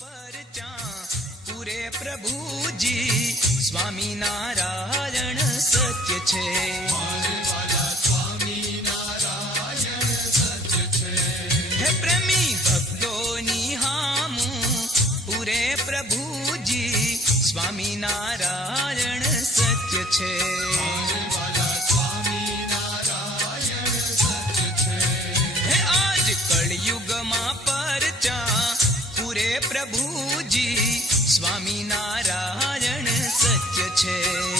પરચા પૂરે પ્રભુજી સ્વામિનારાયણ સત્ય છે. હે પ્રેમી ભક્તોની હામું પૂરે પ્રભુજી સ્વામિનારાયણ સત્ય છે. હે આજ કળયુગમાં પરચા પૂરે પ્રભુજી સ્વામિનારાયણ સત્ય છે.